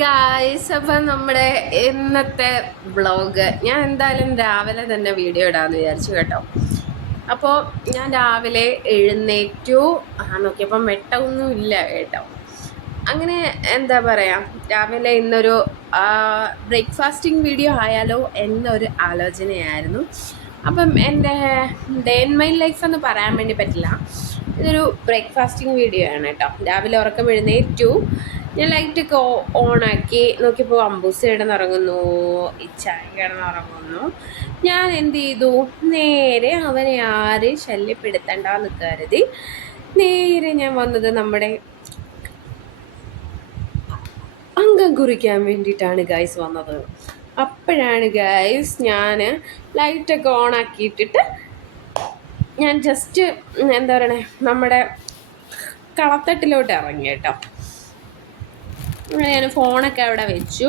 Guys, അപ്പം നമ്മുടെ ഇന്നത്തെ വ്ളോഗ് ഞാൻ എന്തായാലും രാവിലെ തന്നെ വീഡിയോ ഇടാമെന്ന് വിചാരിച്ചു കേട്ടോ. അപ്പോൾ ഞാൻ രാവിലെ എഴുന്നേറ്റു നോക്കിയപ്പം വെട്ടമൊന്നും ഇല്ല കേട്ടോ. അങ്ങനെ എന്താ പറയുക, രാവിലെ ഇന്നൊരു ബ്രേക്ക്ഫാസ്റ്റിംഗ് വീഡിയോ ആയാലോ എന്നൊരു ആലോചനയായിരുന്നു. അപ്പം എൻ്റെ ഡേ ഇൻ മൈ ലൈഫ് എന്ന് പറയാൻ വേണ്ടി പറ്റില്ല, ഇതൊരു ബ്രേക്ക്ഫാസ്റ്റിംഗ് വീഡിയോ ആണ് കേട്ടോ. രാവിലെ ഉറക്കം എഴുന്നേറ്റു, ഞാൻ ലൈറ്റൊക്കെ ഓണാക്കി നോക്കിയപ്പോൾ അമ്പൂസ് കിടന്നുറങ്ങുന്നു, ഇച്ചായ കിടന്നുറങ്ങുന്നു. ഞാൻ എന്ത് ചെയ്തു, നേരെ അവനെ ആരെയും ശല്യപ്പെടുത്തണ്ടെന്ന് കരുതി നേരെ ഞാൻ വന്നത് നമ്മുടെ അംഗം കുറിക്കാൻ വേണ്ടിയിട്ടാണ് ഗൈസ് വന്നത്. അപ്പോഴാണ് ഗൈസ് ഞാൻ ലൈറ്റൊക്കെ ഓണാക്കിയിട്ടിട്ട് ഞാൻ ജസ്റ്റ് എന്താ പറയണേ, നമ്മുടെ കളത്തട്ടിലോട്ട് ഇറങ്ങി കേട്ടോ. അങ്ങനെ ഞാൻ ഫോണൊക്കെ അവിടെ വെച്ചു.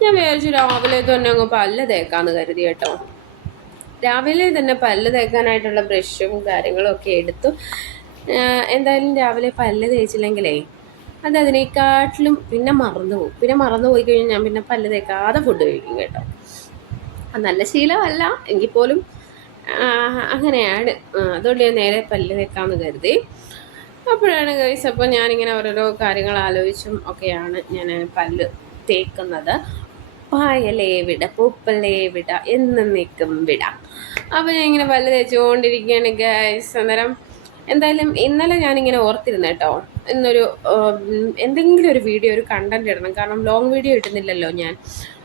ഞാൻ വിചാരിച്ചു രാവിലെ തന്നെ അങ്ങ് പല്ല് തേക്കാമെന്ന് കരുതി കേട്ടോ. രാവിലെ തന്നെ പല്ല് തേക്കാനായിട്ടുള്ള ബ്രഷും കാര്യങ്ങളും ഒക്കെ എടുത്തു. എന്തായാലും രാവിലെ പല്ല് തേച്ചില്ലെങ്കിലേ അത് അതിനേക്കാട്ടിലും പിന്നെ മറന്നുപോകും. പിന്നെ മറന്നുപോയി കഴിഞ്ഞാൽ ഞാൻ പിന്നെ പല്ല് തേക്കാതെ ഫുഡ് കഴിക്കും കേട്ടോ. അത് നല്ല ശീലമല്ല എങ്കിൽ പോലും അങ്ങനെയാണ്. അതുകൊണ്ട് ഞാൻ നേരെ പല്ല് തേക്കാമെന്ന് കരുതി. അപ്പോഴാണ് ഗൈസ്, അപ്പോൾ ഞാനിങ്ങനെ ഓരോരോ കാര്യങ്ങൾ ആലോചിച്ചും ഒക്കെയാണ് ഞാൻ പല്ല് തേക്കുന്നത്. പായലേ വിട, പൂപ്പലേ വിട, എന്നേക്കും വിട. അപ്പോൾ ഞാൻ ഇങ്ങനെ പല്ല് തേച്ചുകൊണ്ടിരിക്കുകയാണ് ഗൈസ്. അന്നേരം എന്തായാലും ഇന്നലെ ഞാനിങ്ങനെ ഓർത്തിരുന്നു കേട്ടോ, ഇന്നൊരു എന്തെങ്കിലും ഒരു വീഡിയോ, ഒരു കണ്ടന്റ് ഇടണം. കാരണം ലോങ് വീഡിയോ ഇടുന്നില്ലല്ലോ ഞാൻ.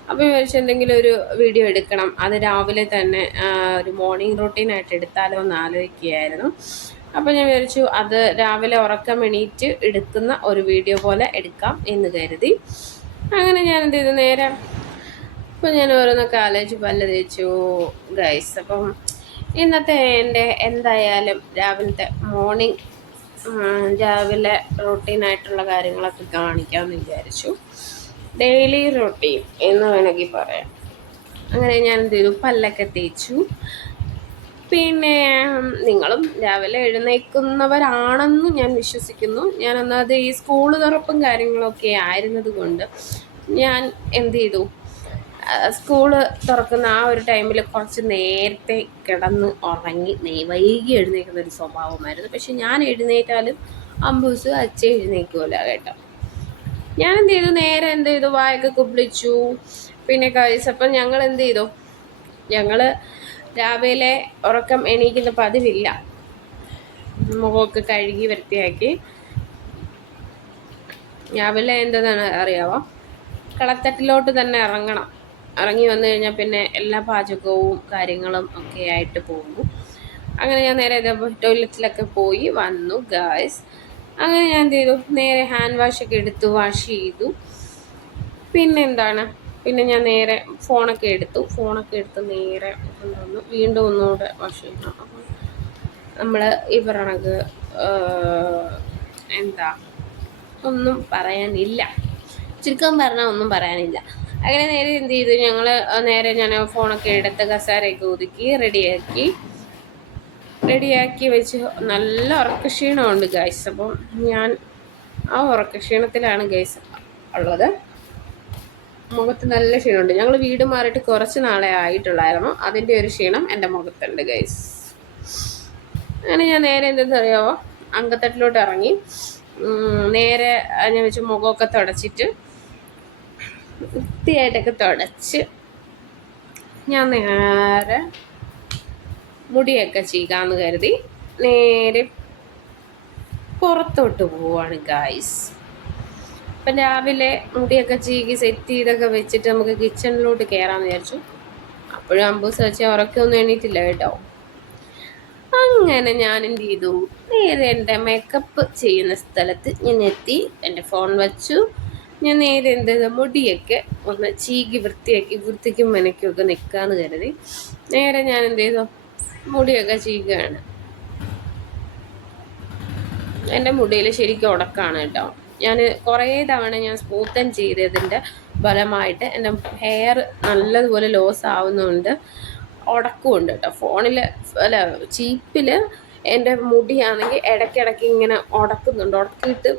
അപ്പോൾ വിചാരിച്ചു എന്തെങ്കിലും ഒരു വീഡിയോ എടുക്കണം. അത് രാവിലെ തന്നെ ഒരു മോർണിംഗ് റൂട്ടീനായിട്ട് എടുത്താലോ എന്ന് ആലോചിക്കുകയായിരുന്നു. അപ്പോൾ ഞാൻ വിചാരിച്ചു അത് രാവിലെ ഉറക്കം എണീറ്റ് എടുക്കുന്ന ഒരു വീഡിയോ പോലെ എടുക്കാം എന്ന് കരുതി. അങ്ങനെ ഞാൻ എന്ത് ചെയ്തു, നേരെ അപ്പോൾ ഞാൻ ഓരോന്നൊക്കെ ആലോചിച്ച് പല്ല് തേച്ചു ഗൈസ്. അപ്പം ഇന്നത്തെ എൻ്റെ എന്തായാലും രാവിലത്തെ മോർണിംഗ് രാവിലെ റൂട്ടീനായിട്ടുള്ള കാര്യങ്ങളൊക്കെ കാണിക്കാമെന്ന് വിചാരിച്ചു. ഡെയിലി റൂട്ടീൻ എന്ന് വേണമെങ്കിൽ പറയാം. അങ്ങനെ ഞാൻ എന്ത് ചെയ്തു, പല്ലൊക്കെ തേച്ചു. പിന്നെ നിങ്ങളും രാവിലെ എഴുന്നേൽക്കുന്നവരാണെന്ന് ഞാൻ വിശ്വസിക്കുന്നു. ഞാൻ ഒന്നാമത് ഈ സ്കൂൾ തുറപ്പും കാര്യങ്ങളൊക്കെ ആയിരുന്നത് കൊണ്ട് ഞാൻ എന്ത് ചെയ്തു, സ്കൂള് തുറക്കുന്ന ആ ഒരു ടൈമിൽ കുറച്ച് നേരത്തെ കിടന്ന് ഉറങ്ങി വൈകി എഴുന്നേൽക്കുന്ന ഒരു സ്വഭാവമായിരുന്നു. പക്ഷെ ഞാൻ എഴുന്നേറ്റാലും അമ്പൂസ് എഴുന്നേൽക്കുമല്ലോ കേട്ടോ. ഞാൻ എന്ത് ചെയ്തു, നേരെ എന്ത് ചെയ്തു, വായൊക്കെ കുപ്പിളിച്ചു. പിന്നെ കഴിച്ചപ്പം ഞങ്ങൾ എന്ത് ചെയ്തു, ഞങ്ങൾ രാവിലെ ഉറക്കം എണീക്കുന്ന പതിവില്ല. മുഖമൊക്കെ കഴുകി വൃത്തിയാക്കി രാവിലെ എന്താണ് അറിയാവോ, കളത്തട്ടിലോട്ട് തന്നെ ഇറങ്ങണം. ഇറങ്ങി വന്നു കഴിഞ്ഞാൽ പിന്നെ എല്ലാ പാചകവും കാര്യങ്ങളും ഒക്കെ ആയിട്ട് പോകുന്നു. അങ്ങനെ ഞാൻ നേരെ ടോയ്ലറ്റിലൊക്കെ പോയി വന്നു ഗായ്സ്. അങ്ങനെ ഞാൻ എന്ത് ചെയ്തു, നേരെ ഹാൻഡ് വാഷൊക്കെ എടുത്തു, വാഷ് ചെയ്തു. പിന്നെ ഞാൻ നേരെ ഫോണൊക്കെ എടുത്ത് നേരെ വന്നു. വീണ്ടും ഒന്നുകൂടെ വാഷ് ചെയ്യണം. അപ്പം നമ്മൾ ഈ പറയണത് ഒന്നും പറയാനില്ല, ചുരുക്കം പറഞ്ഞാൽ ഒന്നും പറയാനില്ല. അങ്ങനെ നേരെ എന്ത് ചെയ്തു, ഞാൻ ഫോണൊക്കെ എടുത്ത് കസാരയൊക്കെ ഒതുക്കി റെഡിയാക്കി വെച്ച് നല്ല ഉറക്കക്ഷീണമുണ്ട് ഗൈസ്. അപ്പം ഞാൻ ആ ഉറക്കക്ഷീണത്തിലാണ് ഗൈസ് ഉള്ളത്. മുഖത്ത് നല്ല ക്ഷീണമുണ്ട്. ഞങ്ങൾ വീട് മാറിയിട്ട് കുറച്ച് നാളെ ആയിട്ടുള്ളായിരുന്നു. അതിൻ്റെ ഒരു ക്ഷീണം എൻ്റെ മുഖത്തുണ്ട് ഗൈസ്. അങ്ങനെ ഞാൻ നേരെ എന്തെന്ന് അറിയാമോ, അങ്കത്തട്ടിലോട്ട് ഇറങ്ങി. നേരെ ഞാൻ വെച്ച് മുഖമൊക്കെ തുടച്ചിട്ട് വൃത്തിയായിട്ടൊക്കെ തുടച്ച് ഞാൻ നേരെ മുടിയൊക്കെ ചീകാമെന്ന് കരുതി നേരെ പുറത്തോട്ട് പോവാണ് ഗായ്സ്. അപ്പം രാവിലെ മുടിയൊക്കെ ചീകി സെറ്റ് ചെയ്തൊക്കെ വെച്ചിട്ട് നമുക്ക് കിച്ചണിലോട്ട് കയറാമെന്ന് വിചാരിച്ചു. അപ്പോഴും അമ്പൂസ് വെച്ചാൽ ഉറക്കമൊന്നും എണീറ്റില്ല കേട്ടോ. അങ്ങനെ ഞാൻ എന്ത് ചെയ്തു, നേരെ എൻ്റെ മേക്കപ്പ് ചെയ്യുന്ന സ്ഥലത്ത് ഞാൻ എത്തി. എൻ്റെ ഫോൺ വച്ചു. ഞാൻ നേരെ എന്ത് ചെയ്തു, മുടിയൊക്കെ ഒന്ന് ചീകി വൃത്തിക്കും മെനക്കൊക്കെ നിൽക്കാമെന്ന് കരുതി നേരെ ഞാൻ എന്ത് ചെയ്തു, മുടിയൊക്കെ ചീകുകയാണ്. എൻ്റെ മുടിയിൽ ശരിക്കും ഉടക്കാണ് കേട്ടോ. ഞാൻ കുറേ തവണ സ്മൂത്തൻ ചെയ്തതിൻ്റെ ഫലമായിട്ട് എൻ്റെ ഹെയർ നല്ലതുപോലെ ലോസ് ആവുന്നുണ്ട്, ഉടക്കമുണ്ട് കേട്ടോ. ചീപ്പിൽ എൻ്റെ മുടിയാണെങ്കിൽ ഇടയ്ക്കിടയ്ക്ക് ഇങ്ങനെ ഉടക്കുന്നുണ്ട്. ഉടക്കിയിട്ട്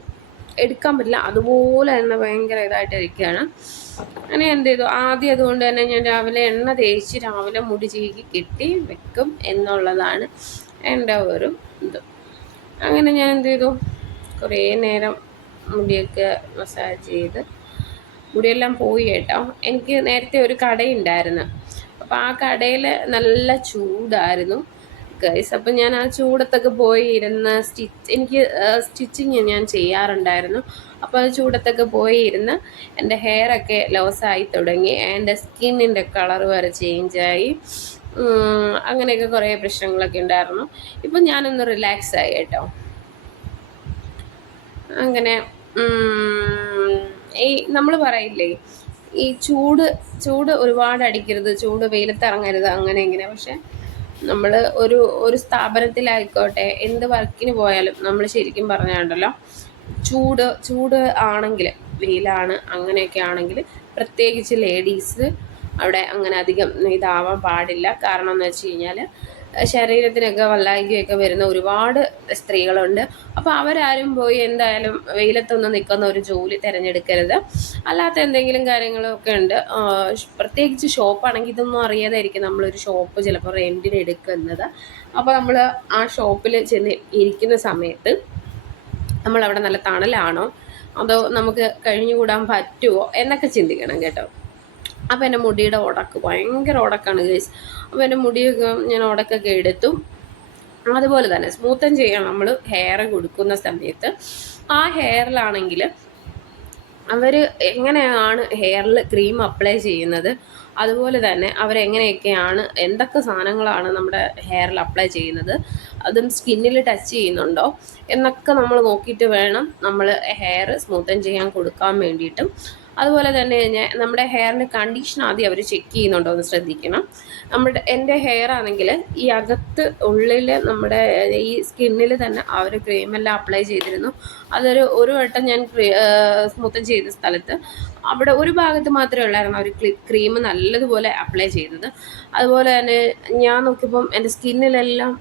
എടുക്കാൻ പറ്റില്ല, അതുപോലെ തന്നെ ഭയങ്കര ഇതായിട്ടിരിക്കുകയാണ്. അങ്ങനെ എന്ത് ചെയ്തു, ആദ്യം അതുകൊണ്ട് തന്നെ ഞാൻ രാവിലെ എണ്ണ തേച്ച് രാവിലെ മുടി ചീകി കെട്ടി വെക്കും എന്നുള്ളതാണ് എൻ്റെ ഒരു ഇത്. അങ്ങനെ ഞാൻ എന്ത് ചെയ്തു, കുറേ നേരം മുടിയൊക്കെ മസാജ് ചെയ്ത് മുടിയെല്ലാം പോയി കേട്ടോ. എനിക്ക് നേരത്തെ ഒരു കടയുണ്ടായിരുന്നു, അപ്പോൾ ആ കടയിൽ നല്ല ചൂടായിരുന്നു ഗൈസ്. അപ്പം ഞാൻ ആ ചൂടത്തൊക്കെ പോയി ഇരുന്ന് എനിക്ക് സ്റ്റിച്ചിങ് ഞാൻ ചെയ്യാറുണ്ടായിരുന്നു. അപ്പോൾ ആ ചൂടത്തൊക്കെ പോയി ഇരുന്ന് എൻ്റെ ഹെയറൊക്കെ ലോസായി തുടങ്ങി, എൻ്റെ സ്കിന്നിൻ്റെ കളർ വരെ ചേഞ്ചായി, അങ്ങനെയൊക്കെ കുറേ പ്രശ്നങ്ങളൊക്കെ ഉണ്ടായിരുന്നു. ഇപ്പം ഞാനൊന്ന് റിലാക്സ് ആയി കേട്ടോ. അങ്ങനെ ഈ നമ്മൾ പറയില്ലേ, ഈ ചൂട് ഒരുപാട് അടിക്കരുത്, ചൂട് വെയിലത്തിറങ്ങരുത്, അങ്ങനെ ഇങ്ങനെ. പക്ഷെ നമ്മൾ ഒരു സ്ഥാപനത്തിലായിക്കോട്ടെ, എന്ത് വർക്കിന് പോയാലും നമ്മൾ ശരിക്കും പറഞ്ഞാണ്ടല്ലോ, ചൂട് ആണെങ്കിൽ, വെയിലാണ് അങ്ങനെയൊക്കെ ആണെങ്കിൽ പ്രത്യേകിച്ച് ലേഡീസ് അവിടെ അങ്ങനെ അധികം ഇതാവാൻ പാടില്ല. കാരണം എന്ന് വെച്ച് കഴിഞ്ഞാൽ ശരീരത്തിനൊക്കെ വല്ലായ്കയൊക്കെ വരുന്ന ഒരുപാട് സ്ത്രീകളുണ്ട്. അപ്പോൾ അവരാരും പോയി എന്തായാലും വെയിലത്തൊന്നും നിൽക്കുന്ന ഒരു ജോലി തിരഞ്ഞെടുക്കരുത്. അല്ലാത്ത എന്തെങ്കിലും കാര്യങ്ങളൊക്കെ ഉണ്ട്. പ്രത്യേകിച്ച് ഷോപ്പാണെങ്കിൽ ഇതൊന്നും അറിയാതായിരിക്കും നമ്മളൊരു ഷോപ്പ് ചിലപ്പോൾ റെൻറ്റിന് എടുക്കുന്നത്. അപ്പോൾ നമ്മൾ ആ ഷോപ്പിൽ ചെന്ന് ഇരിക്കുന്ന സമയത്ത് നമ്മളവിടെ നല്ല തണലാണോ അതോ നമുക്ക് കഴിഞ്ഞുകൂടാൻ പറ്റുമോ എന്നൊക്കെ ചിന്തിക്കണം കേട്ടോ. അപ്പോൾ എൻ്റെ മുടിയുടെ ഉടക്ക് ഭയങ്കര ഉടക്കാണ് ഗൈസ്. അപ്പോൾ എൻ്റെ മുടിയൊക്കെ ഞാൻ ഉടക്കൊക്കെ എടുത്തു. അതുപോലെ തന്നെ സ്മൂത്തൻ ചെയ്യണം നമ്മൾ ഹെയർ കൊടുക്കുന്ന സമയത്ത്. ആ ഹെയറിലാണെങ്കിൽ അവർ എങ്ങനെയാണ് ഹെയറിൽ ക്രീം അപ്ലൈ ചെയ്യുന്നത്, അതുപോലെ തന്നെ അവരെങ്ങനെയൊക്കെയാണ് എന്തൊക്കെ സാധനങ്ങളാണ് നമ്മുടെ ഹെയറിൽ അപ്ലൈ ചെയ്യുന്നത്, അതും സ്കിന്നിൽ ടച്ച് ചെയ്യുന്നുണ്ടോ എന്നൊക്കെ നമ്മൾ നോക്കിയിട്ട് വേണം നമ്മൾ ഹെയർ സ്മൂത്തൻ ചെയ്യാൻ കൊടുക്കാൻ വേണ്ടിയിട്ടും. അതുപോലെ തന്നെ നമ്മുടെ ഹെയറിൻ്റെ കണ്ടീഷൻ ആദ്യം അവർ ചെക്ക് ചെയ്യുന്നുണ്ടോ എന്ന് ശ്രദ്ധിക്കണം. എൻ്റെ ഹെയർ ആണെങ്കിൽ ഈ അകത്ത് ഉള്ളിൽ നമ്മുടെ ഈ സ്കിന്നിൽ തന്നെ അവർ ക്രീമെല്ലാം അപ്ലൈ ചെയ്തിരുന്നു. ഒരു വട്ടം ഞാൻ സ്മൂത്തൻ ചെയ്ത സ്ഥലത്ത് അവിടെ ഒരു ഭാഗത്ത് മാത്രമേ ഉള്ളായിരുന്നു അവർ ക്രീം നല്ലതുപോലെ അപ്ലൈ ചെയ്തത്. അതുപോലെ തന്നെ ഞാൻ നോക്കിയപ്പം എൻ്റെ സ്കിന്നിലെല്ലാം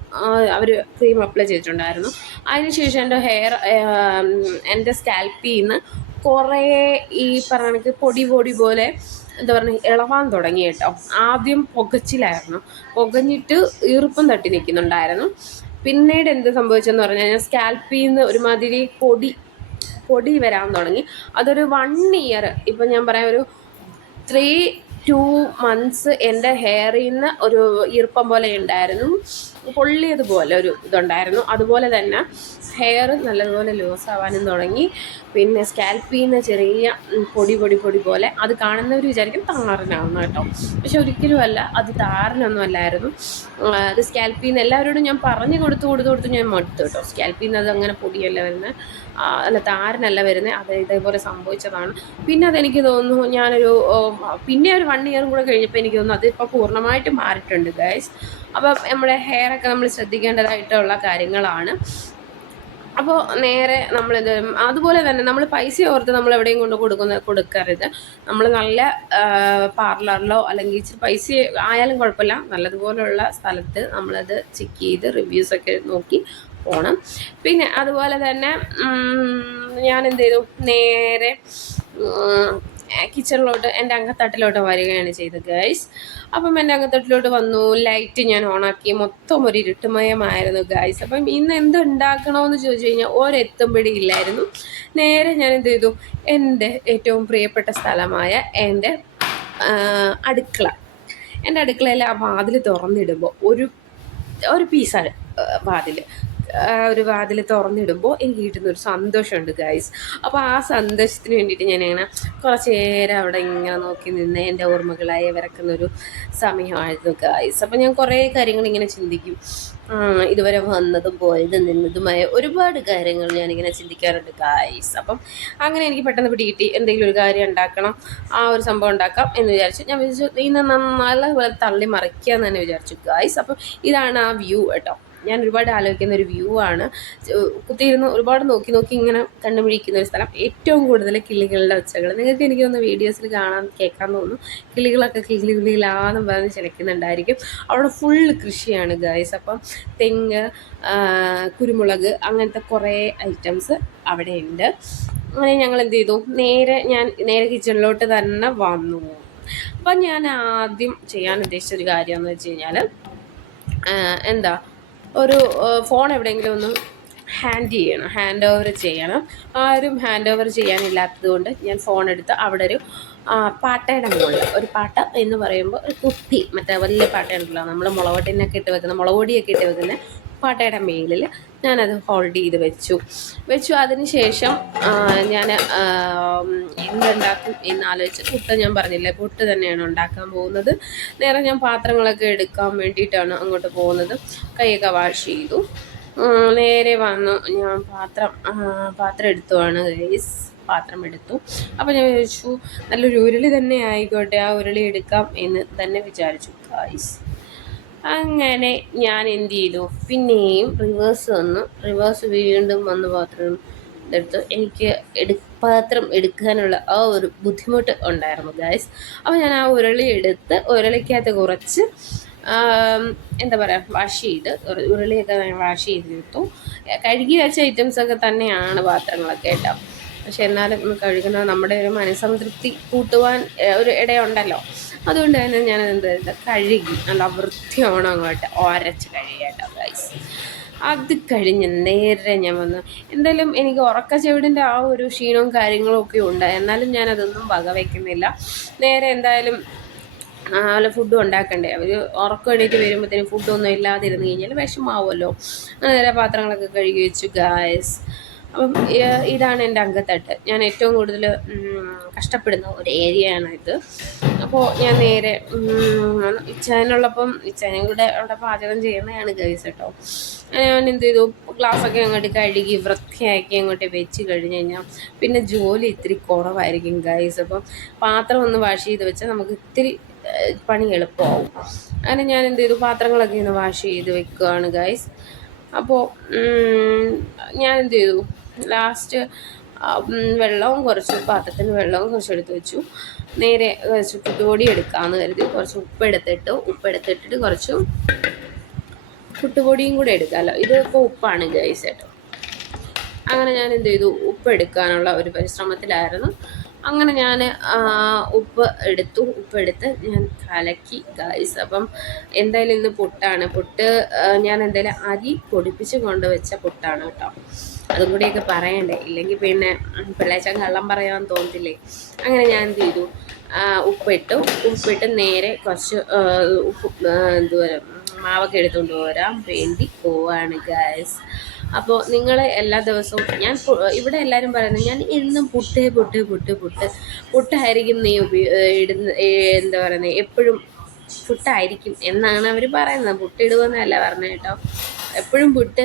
അവർ ക്രീം അപ്ലൈ ചെയ്തിട്ടുണ്ടായിരുന്നു. അതിനുശേഷം എൻ്റെ സ്കാൽപ്പിൽ നിന്ന് കുറേ ഈ പറഞ്ഞ പൊടി പോലെ എന്താ പറയുക ഇളവാൻ തുടങ്ങി കേട്ടോ. ആദ്യം പുകച്ചിലായിരുന്നു, പുകഞ്ഞിട്ട് ഈർപ്പം തട്ടി നിൽക്കുന്നുണ്ടായിരുന്നു. പിന്നീട് എന്ത് സംഭവിച്ചെന്ന് പറഞ്ഞു കഴിഞ്ഞാൽ സ്കാൽപ്പിൽ നിന്ന് ഒരുമാതിരി പൊടി വരാൻ തുടങ്ങി. അതൊരു 1 ഇയർ, ഇപ്പം ഞാൻ പറയാം ഒരു 3-2 months എൻ്റെ ഹെയറിൽ നിന്ന് ഒരു ഈർപ്പം പോലെ ഉണ്ടായിരുന്നു, പൊള്ളിയതുപോലെ ഒരു ഇതുണ്ടായിരുന്നു. അതുപോലെ തന്നെ ഹെയർ നല്ലതുപോലെ ലൂസ് ആവാനും തുടങ്ങി. പിന്നെ സ്കാൽപ്പിൽ നിന്ന് ചെറിയ പൊടി പോലെ, അത് കാണുന്നവർ വിചാരിക്കും താരനാണെന്ന് കേട്ടോ. പക്ഷെ ഒരിക്കലുമല്ല, അത് താരനൊന്നും അല്ലായിരുന്നു. അത് സ്കാൽപ്പിൽ നിന്ന് എല്ലാവരോടും ഞാൻ പറഞ്ഞു കൊടുത്ത് ഞാൻ മടുത്തു കേട്ടോ. സ്കാൽപ്പിൽ നിന്ന് അത് അങ്ങനെ പൊടിയല്ല വരുന്നത്, അല്ല താരനല്ല വരുന്നത്, അത് ഇതേപോലെ സംഭവിച്ചതാണ്. പിന്നെ അതെനിക്ക് തോന്നുന്നു പിന്നെ ഒരു 1 ഇയറും കൂടെ കഴിഞ്ഞപ്പോൾ എനിക്ക് തോന്നുന്നു അതിപ്പോൾ പൂർണ്ണമായിട്ട് മാറിയിട്ടുണ്ട് ഗൈസ്. അപ്പം നമ്മുടെ ഹെയറൊക്കെ നമ്മൾ ശ്രദ്ധിക്കേണ്ടതായിട്ടുള്ള കാര്യങ്ങളാണ്. അപ്പോൾ നേരെ നമ്മളിത് അതുപോലെ തന്നെ നമ്മൾ പൈസ ഓർത്ത് നമ്മൾ എവിടെയും കൊടുക്കരുത്. നമ്മൾ നല്ല പാർലറിലോ അല്ലെങ്കിൽ ഇച്ചിരി പൈസ ആയാലും കുഴപ്പമില്ല, നല്ലതുപോലുള്ള സ്ഥലത്ത് നമ്മളത് ചെക്ക് ചെയ്ത് റിവ്യൂസൊക്കെ നോക്കി പോകണം. പിന്നെ അതുപോലെ തന്നെ ഞാൻ എന്ത് ചെയ്തു, നേരെ കിച്ചണിലോട്ട് എൻ്റെ അങ്കത്തട്ടിലോട്ട് വരികയാണ് ചെയ്തത് ഗൈസ്. അപ്പം എൻ്റെ അങ്കത്തട്ടിലോട്ട് വന്നു, ലൈറ്റ് ഞാൻ ഓണാക്കി, മൊത്തം ഒരു ഇരുട്ടുമയമായിരുന്നു ഗൈസ്. അപ്പം ഇന്ന് എന്ത് ഉണ്ടാക്കണമെന്ന് ചോദിച്ചു കഴിഞ്ഞാൽ ഒരെത്തും ഇല്ലായിരുന്നു. നേരെ ഞാൻ എന്ത് ചെയ്തു, എൻ്റെ ഏറ്റവും പ്രിയപ്പെട്ട സ്ഥലമായ എൻ്റെ അടുക്കളയിൽ ആ വാതിൽ തുറന്നിടുമ്പോൾ ഒരു പീസാണ് വാതിൽ തുറന്നിടുമ്പോൾ എനിക്ക് കിട്ടുന്നൊരു സന്തോഷമുണ്ട് ഗൈസ്. അപ്പോൾ ആ സന്തോഷത്തിന് വേണ്ടിയിട്ട് ഞാനിങ്ങനെ കുറച്ച് നേരം അവിടെ ഇങ്ങനെ നോക്കി നിന്ന് എൻ്റെ ഓർമ്മകളായി വിറക്കുന്നൊരു സമയമായിരുന്നു ഗൈസ്. അപ്പോൾ ഞാൻ കുറേ കാര്യങ്ങൾ ഇങ്ങനെ ചിന്തിക്കും, ഇതുവരെ വന്നതും പോയതും നിന്നതുമായ ഒരുപാട് കാര്യങ്ങൾ ഞാനിങ്ങനെ ചിന്തിക്കാറുണ്ട് ഗൈസ്. അപ്പം അങ്ങനെ എനിക്ക് പെട്ടെന്ന് പിടികിട്ടി, എന്തെങ്കിലും ഒരു കാര്യം ഉണ്ടാക്കണം, ആ ഒരു സംഭവം ഉണ്ടാക്കാം എന്ന് വിചാരിച്ചു. ഞാൻ വിചാരിച്ചു ഇന്ന് നല്ലപോലെ തള്ളി മറിക്കുക എന്ന് തന്നെ വിചാരിച്ചു ഗൈസ്. അപ്പം ഇതാണ് ആ വ്യൂ കേട്ടോ. ഞാൻ ഒരുപാട് ആലോചിക്കുന്ന ഒരു വ്യൂ ആണ്. കുത്തിയിരുന്ന് ഒരുപാട് നോക്കി ഇങ്ങനെ കണ്ടുപിടിക്കുന്ന ഒരു സ്ഥലം. ഏറ്റവും കൂടുതൽ കിളികളുടെ ഒച്ചകൾ നിങ്ങൾക്ക് എനിക്ക് തോന്നുന്നു വീഡിയോസിൽ കേൾക്കാൻ തോന്നുന്നു. കിളികളൊക്കെ കിളികളാന്നും പറഞ്ഞ് ചിലക്കുന്നുണ്ടായിരിക്കും. അവിടെ ഫുള്ള് കൃഷിയാണ് ഗൈസ്. അപ്പം തെങ്ങ്, കുരുമുളക്, അങ്ങനത്തെ കുറേ ഐറ്റംസ് അവിടെ ഉണ്ട്. അങ്ങനെ ഞങ്ങൾ എന്ത് ചെയ്തു, ഞാൻ നേരെ കിച്ചണിലോട്ട് തന്നെ വന്നു. അപ്പം ഞാൻ ആദ്യം ചെയ്യാൻ ഉദ്ദേശിച്ച ഒരു കാര്യം എന്ന് വെച്ച് കഴിഞ്ഞാൽ എന്താ, ഒരു ഫോൺ എവിടെയെങ്കിലും ഒന്ന് ഹാൻഡ് ഓവർ ചെയ്യണം. ആരും ഹാൻഡ് ഓവർ ചെയ്യാനില്ലാത്തത് കൊണ്ട് ഞാൻ ഫോൺ എടുത്ത് അവിടെ ഒരു പാട്ടയുടെ മുകളിൽ, ഒരു പാട്ട എന്ന് പറയുമ്പോൾ ഒരു കുട്ടി മറ്റേ വലിയ പാട്ടയുണ്ടല്ലോ, നമ്മൾ മുളകൊടിയൊക്കെ ഇട്ട് വെക്കുന്ന പാട്ടയുടെ മേലിൽ ഞാനത് ഹോൾഡ് ചെയ്ത് വെച്ചു. അതിന് ശേഷം ഞാൻ എന്തുണ്ടാക്കും എന്നാലോചിച്ച്, പുട്ട് ഞാൻ പറഞ്ഞില്ലേ, പുട്ട് തന്നെയാണ് ഉണ്ടാക്കാൻ പോകുന്നത്. നേരെ ഞാൻ പാത്രങ്ങളൊക്കെ എടുക്കാൻ വേണ്ടിയിട്ടാണ് അങ്ങോട്ട് പോകുന്നത്. കൈയൊക്കെ വാഷ് ചെയ്തു, നേരെ വന്നു. ഞാൻ പാത്രം എടുത്തുവാണ് ഗൈസ്, പാത്രം എടുത്തു. അപ്പോൾ ഞാൻ വിചാരിച്ചു നല്ലൊരു ഉരുളി തന്നെ ആയിക്കോട്ടെ, ആ ഉരുളി എടുക്കാം എന്ന് തന്നെ വിചാരിച്ചു ഗൈസ്. അങ്ങനെ ഞാൻ എന്ത് ചെയ്തു, പിന്നെയും റിവേഴ്സ് വീണ്ടും വന്ന് പാത്രം എടുത്തു. എനിക്ക് പാത്രം എടുക്കാനുള്ള ആ ഒരു ബുദ്ധിമുട്ട് ഉണ്ടായിരുന്നു ഗൈസ്. അപ്പോൾ ഞാൻ ആ ഉരുളി എടുത്ത് ഉരുളിക്കകത്ത് കുറച്ച് എന്താ പറയുക ഉരുളിയൊക്കെ വാഷ് ചെയ്തെടുത്തു. കഴുകി വെച്ച ഐറ്റംസൊക്കെ തന്നെയാണ് പാത്രങ്ങളൊക്കെ കേട്ടോ. പക്ഷെ എന്നാലും കഴുകുന്നത് നമ്മുടെ ഒരു മനസ്സംതൃപ്തി കൂട്ടുവാൻ ഒരു ഇടയുണ്ടല്ലോ. അതുകൊണ്ട് തന്നെ ഞാൻ കഴുകി നല്ല വൃത്തിയോണം അങ്ങോട്ട് ഒരച്ച് കഴുകിയാട്ടോ ഗൈസ്. അത് കഴിഞ്ഞ് നേരെ ഞാൻ വന്നു. എന്തായാലും എനിക്ക് ഉറക്കച്ചെവിടിൻ്റെ ആ ഒരു ക്ഷീണവും കാര്യങ്ങളും ഒക്കെ ഉണ്ട്. എന്നാലും ഞാനതൊന്നും വകവയ്ക്കുന്നില്ല. നേരെ എന്തായാലും നല്ല ഫുഡും ഉണ്ടാക്കണ്ടേ. അവർ ഉറക്കം എണീറ്റ് വരുമ്പോഴത്തേനും ഫുഡൊന്നും ഇല്ലാതിരുന്ന് കഴിഞ്ഞാൽ വിഷമാവുമല്ലോ. നേരെ പാത്രങ്ങളൊക്കെ കഴുകി വെച്ചു ഗായ്സ്. അപ്പം ഇതാണ് എൻ്റെ അങ്കത്തട്ട്. ഞാൻ ഏറ്റവും കൂടുതൽ കഷ്ടപ്പെടുന്ന ഒരു ഏരിയയാണ് ഇത്. അപ്പോൾ ഞാൻ നേരെ ഇച്ചാനും കൂടെ അവിടെ പാചകം ചെയ്യുന്നതാണ് ഗൈസ് കേട്ടോ. ഞാൻ എന്ത് ചെയ്തു, ഗ്ലാസ്സൊക്കെ അങ്ങോട്ട് കഴുകി വൃത്തിയാക്കി അങ്ങോട്ട് വെച്ച് കഴിഞ്ഞ് കഴിഞ്ഞാൽ പിന്നെ ജോലി ഇത്തിരി കുറവായിരിക്കും ഗൈസ്. അപ്പം പാത്രം ഒന്ന് വാഷ് ചെയ്ത് വെച്ചാൽ നമുക്ക് ഇത്തിരി പണി എളുപ്പമാവും. അങ്ങനെ ഞാൻ എന്ത് ചെയ്തു, പാത്രങ്ങളൊക്കെ ഒന്ന് വാഷ് ചെയ്ത് വെക്കുകയാണ് ഗൈസ്. അപ്പോൾ ഞാൻ എന്ത് ചെയ്തു, ലാസ്റ്റ് പാത്രത്തിന് വെള്ളവും കുറച്ച് എടുത്ത് വെച്ചു. നേരെ കുറച്ച് പുട്ടുപൊടി എടുക്കാമെന്ന് കരുതി കുറച്ച് ഉപ്പെടുത്തിട്ടിട്ട് കുറച്ച് പുട്ടുപൊടിയും കൂടെ എടുക്കാമല്ലോ. ഇതിപ്പോൾ ഉപ്പാണ് ഗൈസ് കേട്ടോ. അങ്ങനെ ഞാൻ എന്ത് ചെയ്തു, ഉപ്പ് എടുക്കാനുള്ള ഒരു പരിശ്രമത്തിലായിരുന്നു. അങ്ങനെ ഞാൻ ഉപ്പെടുത്ത് ഞാൻ കലക്കി ഗൈസ്. അപ്പം എന്തായാലും ഇന്ന് പുട്ട് ഞാൻ എന്തായാലും അരി പൊടിപ്പിച്ച് കൊണ്ടുവച്ച പുട്ടാണ് കേട്ടോ. അതും കൂടിയൊക്കെ പറയണ്ടേ, ഇല്ലെങ്കിൽ പിന്നെ പിള്ളേച്ചൻ കള്ളം പറയാൻ തോന്നത്തില്ലേ. അങ്ങനെ ഞാൻ എന്ത് ചെയ്തു, ഉപ്പിട്ട് നേരെ കുറച്ച് മാവൊക്കെ എടുത്തുകൊണ്ട് വരാൻ വേണ്ടി പോവാണ് ഗൈസ്. അപ്പോൾ നിങ്ങൾ എല്ലാ ദിവസവും ഇവിടെ എല്ലാവരും പറയുന്നത് ഞാൻ എന്നും പുട്ടായിരിക്കും നീ എന്താ പറയുന്നത്, എപ്പോഴും പുട്ടായിരിക്കും എന്നാണ് അവർ പറയുന്നത്. പുട്ടിടുവെന്നല്ല പറഞ്ഞത് കേട്ടോ. എപ്പോഴും പുട്ട്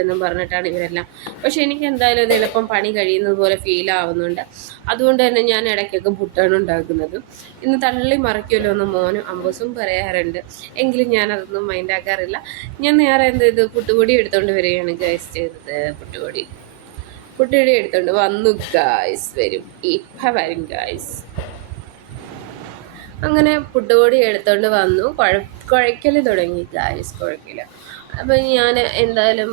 എന്നും പറഞ്ഞിട്ടാണ് ഇവരെല്ലാം. പക്ഷെ എനിക്ക് എന്തായാലും അത് എളുപ്പം പണി കഴിയുന്നത് പോലെ ഫീൽ ആവുന്നുണ്ട്. അതുകൊണ്ട് തന്നെ ഞാൻ ഇടയ്ക്കൊക്കെ പുട്ടാണ് ഉണ്ടാക്കുന്നത്. ഇന്ന് തള്ളി മറിക്കുമല്ലോ എന്ന് മോനും അമ്പസും പറയാറുണ്ട്. എങ്കിലും ഞാനതൊന്നും മൈൻഡാക്കാറില്ല. ഞാൻ നേരെ എന്ത് ചെയ്തു, പുട്ടുപൊടി എടുത്തുകൊണ്ട് വരികയാണ് ഗൈസ് ചെയ്തത്. പുട്ടുപൊടി എടുത്തുകൊണ്ട് വന്നു ഗൈസ്. ഇപ്പം വരും ഗൈസ്. അങ്ങനെ പുട്ടുപൊടി എടുത്തുകൊണ്ട് വന്നു. കുഴയ്ക്കൽ തുടങ്ങി ഗൈസ്, കുഴയ്ക്കൽ. അപ്പം ഞാൻ എന്തായാലും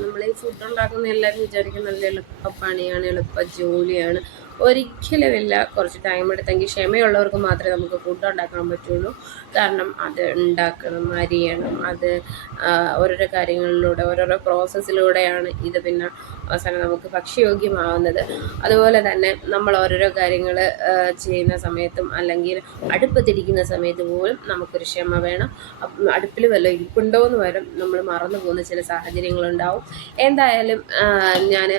നമ്മൾ ഈ ഫുഡ് ഉണ്ടാക്കുന്ന എല്ലാവരും വിചാരിക്കും നല്ല എളുപ്പ പണിയാണ്, എളുപ്പ ജോലിയാണ്. ഒരിക്കലുമില്ല. കുറച്ച് ടൈം എടുത്തെങ്കിൽ ക്ഷമയുള്ളവർക്ക് മാത്രമേ നമുക്ക് ഫുഡ് ഉണ്ടാക്കാൻ പറ്റുള്ളൂ. കാരണം അത് ഉണ്ടാക്കണം, അരിയണം, അത് ഓരോരോ കാര്യങ്ങളിലൂടെ ഓരോരോ പ്രോസസ്സിലൂടെയാണ് ഇത് പിന്നെ അവസാനം നമുക്ക് ഭക്ഷ്യയോഗ്യമാവുന്നത്. അതുപോലെ തന്നെ നമ്മൾ ഓരോരോ കാര്യങ്ങൾ ചെയ്യുന്ന സമയത്തും അല്ലെങ്കിൽ അടുപ്പത്തിരിക്കുന്ന സമയത്ത് പോലും നമുക്കൊരു ക്ഷമ വേണം. അടുപ്പിൽ വല്ല ഇരിപ്പുണ്ടോ എന്ന് വരും നമ്മൾ മറന്നു പോകുന്ന ചില സാഹചര്യങ്ങളുണ്ടാവും. എന്തായാലും ഞാൻ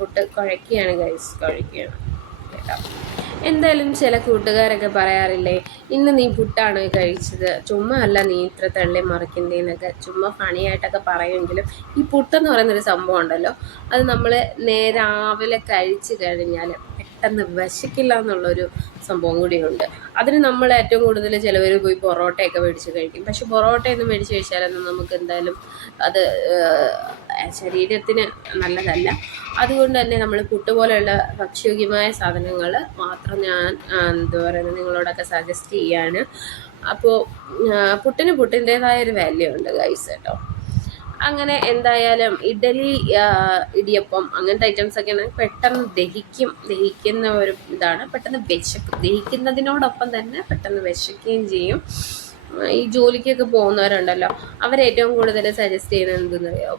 പുട്ട് കുഴക്കുകയാണ് ഗൈസ്, കുഴക്കുകയാണ് കേട്ടോ. എന്തായാലും ചില കൂട്ടുകാരൊക്കെ പറയാറില്ലേ, ഇന്ന് നീ പുട്ടാണ് കഴിച്ചത്, ചുമ്മാ അല്ല നീ ഇത്ര തള്ളി മറിക്കുന്നതെന്നൊക്കെ ചുമ്മാ ഫണിയായിട്ടൊക്കെ പറയുമെങ്കിലും ഈ പുട്ടെന്ന് പറയുന്നൊരു സംഭവം ഉണ്ടല്ലോ, അത് നമ്മൾ രാവിലെ കഴിച്ച് കഴിഞ്ഞാൽ പെട്ടെന്ന് വിശക്കില്ല എന്നുള്ളൊരു സംഭവം കൂടിയുണ്ട്. അതിന് നമ്മൾ ഏറ്റവും കൂടുതൽ ചിലവർ പോയി പൊറോട്ടയൊക്കെ മേടിച്ച് കഴിക്കും. പക്ഷെ പൊറോട്ടയൊന്നും മേടിച്ച് കഴിച്ചാലൊന്നും നമുക്ക് എന്തായാലും അത് ശരീരത്തിന് നല്ലതല്ല. അതുകൊണ്ട് തന്നെ നമ്മൾ പുട്ട് പോലെയുള്ള ഭക്ഷ്യയോഗ്യമായ സാധനങ്ങൾ മാത്രം ഞാൻ നിങ്ങളോടൊക്കെ സജസ്റ്റ് ചെയ്യാണ്. അപ്പോൾ പുട്ടിൻ്റേതായൊരു വാല്യൂ ഉണ്ട് ഗൈസ് കേട്ടോ. അങ്ങനെ എന്തായാലും ഇഡലി, ഇടിയപ്പം അങ്ങനത്തെ ഐറ്റംസൊക്കെയാണ് പെട്ടെന്ന് ദഹിക്കുന്ന ഒരു ഇതാണ്. പെട്ടെന്ന് ദഹിക്കുന്നതിനോടൊപ്പം തന്നെ പെട്ടെന്ന് വിശക്കുകയും ചെയ്യും. ഈ ജോലിക്കൊക്കെ പോകുന്നവരുണ്ടല്ലോ, അവരേറ്റവും കൂടുതൽ സജസ്റ്റ് ചെയ്യുന്നത് എന്തെന്നറിയോ?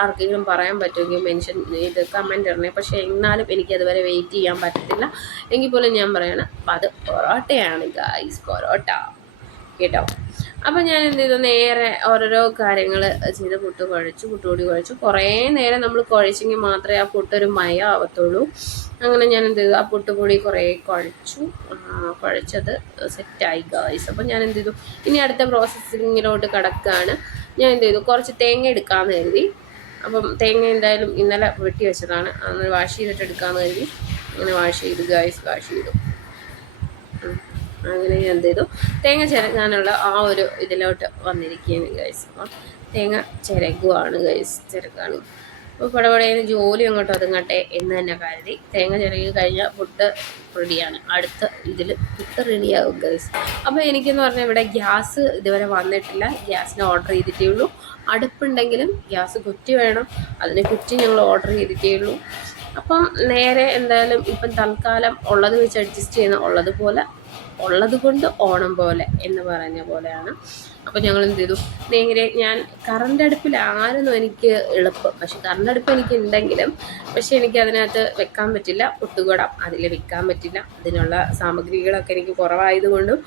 ആർക്കെങ്കിലും പറയാൻ പറ്റുമെങ്കിൽ മെൻഷൻ ഇത് കമൻ്റ് ഇടണേ. പക്ഷേ എന്നാലും എനിക്ക് അതുവരെ വെയിറ്റ് ചെയ്യാൻ പറ്റത്തില്ല. എങ്കിൽ പോലും ഞാൻ പറയണം, അപ്പം അത് പൊറോട്ടയാണ് ഗായ്സ്, പൊറോട്ട കേട്ടോ. അപ്പം ഞാൻ എന്ത് ചെയ്തു, നേരെ ഓരോരോ കാര്യങ്ങൾ ചെയ്ത് പുട്ടുപൊടി കുഴച്ചു. കുറേ നേരം നമ്മൾ കുഴച്ചെങ്കിൽ മാത്രമേ ആ പുട്ടൊരു മയം ആവത്തുള്ളൂ. അങ്ങനെ ഞാൻ എന്ത് ചെയ്തു, ആ പുട്ടുപൊടി കുറേ കുഴച്ചത് സെറ്റായി ഗായ്സ്. അപ്പം ഞാൻ എന്ത് ചെയ്തു, ഇനി അടുത്ത പ്രോസസ്സിങ്ങിലോട്ട് കിടക്കുകയാണ്. ഞാൻ എന്ത് ചെയ്തു, കുറച്ച് തേങ്ങ എടുക്കാമെന്ന് കരുതി. അപ്പം തേങ്ങ എന്തായാലും ഇന്നലെ വെട്ടി വെച്ചതാണ്, അന്ന് വാഷ് ചെയ്തിട്ട് എടുക്കാമെന്ന് കരുതി. അങ്ങനെ വാഷ് ചെയ്തു ഗായ്സ്, വാഷ് ചെയ്തു. അങ്ങനെ ഞാൻ എന്ത് ചെയ്തു, തേങ്ങ ചിരകാനുള്ള ആ ഒരു ഇതിലോട്ട് വന്നിരിക്കുകയാണ് ഗൈസ്. അപ്പം തേങ്ങ ചിരകുവാണ് ഗൈസ്, ചിരകാണ്. അപ്പോൾ പടപടേന്ന് ജോലി അങ്ങോട്ട് ഒതുങ്ങട്ടെ എന്ന് തന്നെ കരുതി തേങ്ങ ചിരകി കഴിഞ്ഞാൽ പുട്ട് റെഡിയാണ്. അടുത്ത ഇതിൽ പുട്ട് റെഡിയാകും ഗൈസ്. അപ്പോൾ എനിക്കെന്ന് പറഞ്ഞാൽ ഇവിടെ ഗ്യാസ് ഇതുവരെ വന്നിട്ടില്ല, ഗ്യാസിന് ഓർഡർ ചെയ്തിട്ടേ ഉള്ളൂ. അടുപ്പുണ്ടെങ്കിലും ഗ്യാസ് കുറ്റി വേണം, അതിന് കുറ്റി ഞങ്ങൾ ഓർഡർ ചെയ്തിട്ടേ ഉള്ളൂ. അപ്പം നേരെ എന്തായാലും ഇപ്പം തൽക്കാലം ഉള്ളത് വെച്ച് അഡ്ജസ്റ്റ് ചെയ്യുന്ന ഉള്ളത് കൊണ്ട് ഓണം പോലെ എന്ന് പറഞ്ഞ പോലെയാണ്. അപ്പോൾ ഞങ്ങൾ എന്ത് ചെയ്തു, നേരെ ഞാൻ കറണ്ട് അടുപ്പിലായിരുന്നു എനിക്ക് എളുപ്പം. പക്ഷെ കറണ്ട് അടുപ്പ് എനിക്ക് ഉണ്ടെങ്കിലും പക്ഷെ എനിക്ക് അതിനകത്ത് വെക്കാൻ പറ്റില്ല, പുട്ടുകുടം അതിൽ വെക്കാൻ പറ്റില്ല. അതിനുള്ള സാമഗ്രികളൊക്കെ എനിക്ക് കുറവായതുകൊണ്ടും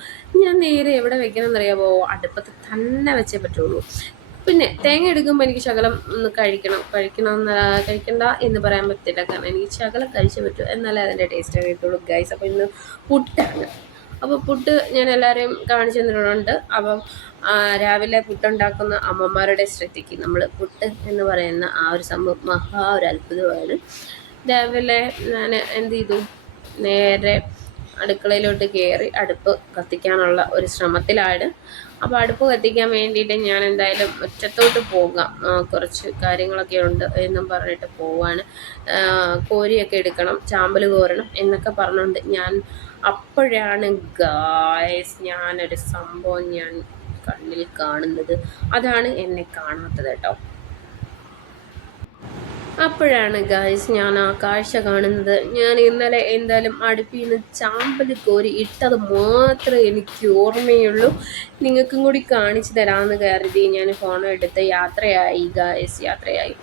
ഞാൻ നേരെ എവിടെ വെക്കണം എന്നറിയാമോ, അടുപ്പത്ത് തന്നെ വെച്ചേ പറ്റുള്ളൂ. പിന്നെ തേങ്ങ എടുക്കുമ്പോൾ എനിക്ക് ശകലം ഒന്ന് കഴിക്കണ്ട എന്ന് പറയാൻ പറ്റില്ല. കാരണം എനിക്ക് ശകലം കഴിച്ചേ പറ്റൂ, എന്നാലേ അതിൻ്റെ ടേസ്റ്റ് അറിയത്തുള്ളൂ ഗൈസ്. അപ്പോൾ ഇന്ന് പുട്ടാണ്. അപ്പോൾ പുട്ട് ഞാൻ എല്ലാവരെയും കാണിച്ചു തന്നിട്ടുണ്ട്. അപ്പം രാവിലെ പുട്ടുണ്ടാക്കുന്ന അമ്മമാരുടെ ശ്രദ്ധയ്ക്ക്, നമ്മൾ പുട്ട് എന്ന് പറയുന്ന ആ ഒരു സംഭവം ഒരു അത്ഭുതമാണ്. രാവിലെ ഞാൻ എന്ത് ചെയ്തു, നേരെ അടുക്കളയിലോട്ട് കയറി അടുപ്പ് കത്തിക്കാനുള്ള ഒരു ശ്രമത്തിലാണ്. അപ്പോൾ അടുപ്പ് കത്തിക്കാൻ വേണ്ടിയിട്ട് ഞാൻ എന്തായാലും മുറ്റത്തോട്ട് പോകാം, കുറച്ച് കാര്യങ്ങളൊക്കെ ഉണ്ട് എന്നും പറഞ്ഞിട്ട് പോവാണ്. കോരിയൊക്കെ എടുക്കണം, ചാമ്പൽ കോരണം എന്നൊക്കെ പറഞ്ഞുകൊണ്ട് അപ്പോഴാണ് ഗായ്സ് ഞാനൊരു സംഭവം ഞാൻ കണ്ണിൽ കാണുന്നത്. അതാണ് എന്നെ കാണാത്തത് കേട്ടോ. അപ്പോഴാണ് ഗായ്സ് ഞാൻ ആ കാഴ്ച കാണുന്നത്. ഞാൻ ഇന്നലെ എന്തായാലും അടുപ്പിൽ നിന്ന് ചാമ്പൽ കോരി ഇട്ടത് മാത്രമേ എനിക്ക് ഓർമ്മയുള്ളൂ. നിങ്ങൾക്കും കൂടി കാണിച്ചു തരാമെന്ന് കരുതി ഞാൻ ഫോൺ എടുത്ത് യാത്രയായി ഗായ്സ്, യാത്രയായി.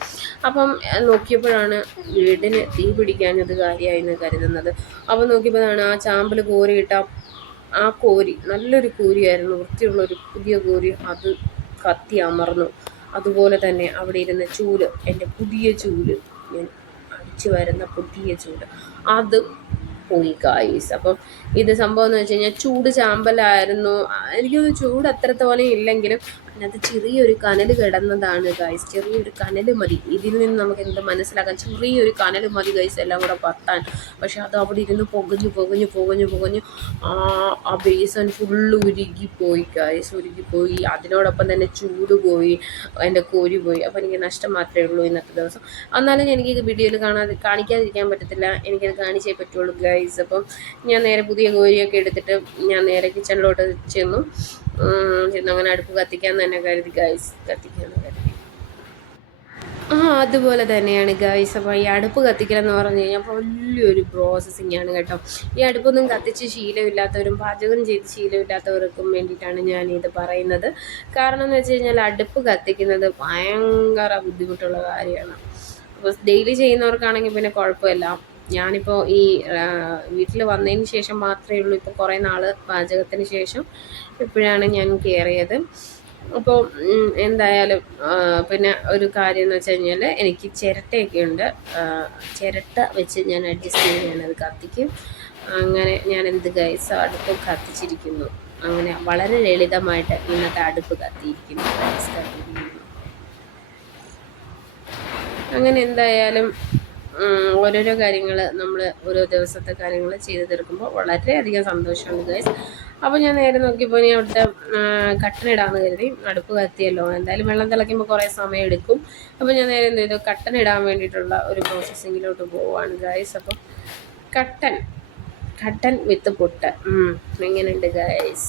അപ്പം നോക്കിയപ്പോഴാണ് വീടിന് തീ പിടിക്കാഞ്ഞത് കാര്യമായി എന്ന് കരുതുന്നത്. അപ്പം നോക്കിയപ്പോഴാണ് ആ ചാമ്പൽ കോരിയിട്ട ആ കോരി, നല്ലൊരു കോരിയായിരുന്നു, വൃത്തിയുള്ളൊരു പുതിയ കോരി, അത് കത്തി അമർന്നു. അതുപോലെ തന്നെ അവിടെ ഇരുന്ന ചൂല്, എൻ്റെ പുതിയ ചൂല്, ഞാൻ അടിച്ചു വരുന്ന പുതിയ ചൂല്, അത് പോയി ഗായ്സ്. അപ്പം ഇത് സംഭവം എന്ന് വെച്ച് കഴിഞ്ഞാൽ ചൂട് ചാമ്പലായിരുന്നു. എനിക്കൊന്ന് ചൂട് അത്രത്തോളം ഇല്ലെങ്കിലും അതിനകത്ത് ചെറിയൊരു കനൽ കിടന്നതാണ് ഗൈസ്. ചെറിയൊരു കനൽ മതി, ഇതിൽ നിന്ന് നമുക്ക് എന്ത് മനസ്സിലാക്കാം, ചെറിയൊരു കനൽ മതി ഗൈസ് എല്ലാം കൂടെ പത്താൻ. പക്ഷെ അത് അവിടെ ഇരുന്ന് പുകഞ്ഞു ആ ബേസൻ ഫുള്ള് ഉരുകിപ്പോയി ഗൈസ്, ഉരുകിപ്പോയി. അതിനോടൊപ്പം തന്നെ ചൂട് പോയി, എൻ്റെ കോരി പോയി. അപ്പോൾ എനിക്ക് നഷ്ടം മാത്രമേ ഉള്ളൂ ഇന്നത്തെ ദിവസം. എന്നാലും എനിക്ക് വീഡിയോയിൽ കാണിക്കാതിരിക്കാൻ പറ്റത്തില്ല, എനിക്കത് കാണിച്ചേ പറ്റുള്ളൂ ഗൈസ്. അപ്പം ഞാൻ നേരെ പുതിയ കോരിയൊക്കെ എടുത്തിട്ട് ഞാൻ നേരെ കിച്ചണിലോട്ട് ചെന്നു. അങ്ങനെ അടുപ്പ് കത്തിക്കാമെന്ന് തന്നെ കരുതി ഗൈസ്, കത്തിക്കാമെന്ന് കരുതി. അതുപോലെ തന്നെയാണ് ഗൈസ്. അപ്പോൾ ഈ അടുപ്പ് കത്തിക്കലെന്ന് പറഞ്ഞു കഴിഞ്ഞാൽ വലിയൊരു പ്രോസസ്സിങ് ആണ് കേട്ടോ. ഈ അടുപ്പൊന്നും കത്തിച്ച് ശീലമില്ലാത്തവരും പാചകം ചെയ്ത് ശീലമില്ലാത്തവർക്കും വേണ്ടിയിട്ടാണ് ഞാനിത് പറയുന്നത്. കാരണം എന്ന് വെച്ച് കഴിഞ്ഞാൽ അടുപ്പ് കത്തിക്കുന്നത് ഭയങ്കര ബുദ്ധിമുട്ടുള്ള കാര്യമാണ്. അപ്പോൾ ഡെയിലി ചെയ്യുന്നവർക്കാണെങ്കിൽ പിന്നെ കുഴപ്പമില്ല. ഞാനിപ്പോൾ ഈ വീട്ടിൽ വന്നതിന് ശേഷം മാത്രമേ ഉള്ളൂ, ഇപ്പോൾ കുറേ നാൾ പാചകത്തിന് ശേഷം ഇപ്പോഴാണ് ഞാൻ കയറിയത്. അപ്പോൾ എന്തായാലും പിന്നെ ഒരു കാര്യം എന്ന് വെച്ച് കഴിഞ്ഞാൽ എനിക്ക് ചിരട്ടയൊക്കെ ഉണ്ട്, ചിരട്ട വെച്ച് ഞാൻ അഡ്ജസ്റ്റ് ചെയ്ത് ഞാനത് കത്തിക്കും. അങ്ങനെ ഞാൻ ഗൈസ് അടുപ്പ് കത്തിച്ചിരിക്കുന്നു. അങ്ങനെ വളരെ ലളിതമായിട്ട് ഇന്നത്തെ അടുപ്പ് കത്തിയിരിക്കുന്നു. അങ്ങനെ എന്തായാലും ഓരോരോ കാര്യങ്ങൾ നമ്മൾ ഓരോ ദിവസത്തെ കാര്യങ്ങൾ ചെയ്ത് തീർക്കുമ്പോൾ വളരെയധികം സന്തോഷമുണ്ട് ഗൈസ്. അപ്പോൾ ഞാൻ നേരെ നോക്കിയപ്പോൾ ഞാൻ അവിടുത്തെ കട്ടനിടാമെന്ന് കരുതി. അടുപ്പ് കത്തിയല്ലോ, എന്തായാലും വെള്ളം തിളയ്ക്കുമ്പോൾ കുറേ സമയം എടുക്കും. അപ്പോൾ ഞാൻ നേരെ എന്ത് ചെയ്തു, കട്ടനിടാൻ വേണ്ടിയിട്ടുള്ള ഒരു പ്രോസസ്സിങ്ങിലോട്ട് പോവുകയാണ് ഗൈസ്. അപ്പോൾ കട്ടൻ വിത്ത് പുട്ട് എങ്ങനെയുണ്ട് ഗൈസ്?